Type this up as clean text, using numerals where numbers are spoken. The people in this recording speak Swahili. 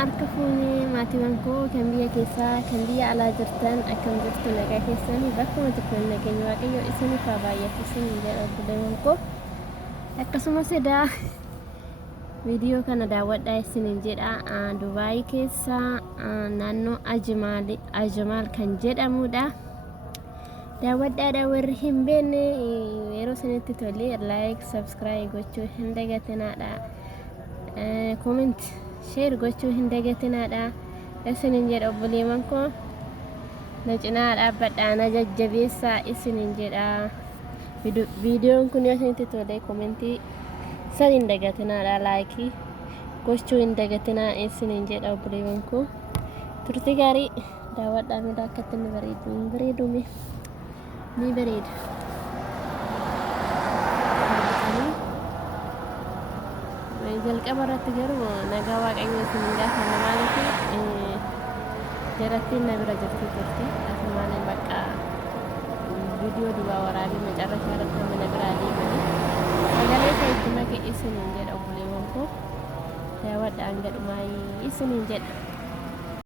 arkafuni maatiiwwan koo kan biyya keessaa kan biyya alaa jirtan akkam jirtu nagaa keessanii bakkuma tokkoon nageenya waaqayyo isiniif haa baay'atu isiniin jedha obboleewwan koo. Akkasumas edaa viidiyoo kana daawwadhaa isiniin jedha. Dubayi keessaa naannoo Ajmaal kan jedhamudha. Daawwadhaadha warri hin beekne yeroo isinitti tole like subscribe gochuu hin dagatinaadha. Comment share gochuu hin dagatinaadha isiniin jedha obboleewwan koo. Na cinaa dhaabbadhaa na jajjabeessaa isiniin jedha. Viidiyoon kun yoo isinitti tole commentii san hin dagatinaadha, like gochuu hin dagatinaa isiniin jedha obboleewwan koo. Turtii gaarii daawwadhaa miidhaa akkatti inni bareedume ni bareeda. Jalqaba irratti garuu nagaa waaqayyoo isiniin gaafanna maaliif jarattiin na bira jirti turte asumaan bakka viidiyoo duwwaa waraabee macarrashaa irratti mana biraa deemanii sagalee isaa itti make isiniin jedha obboleewwan koo. Daawwadhaa hanga dhumaa isiniin jedha.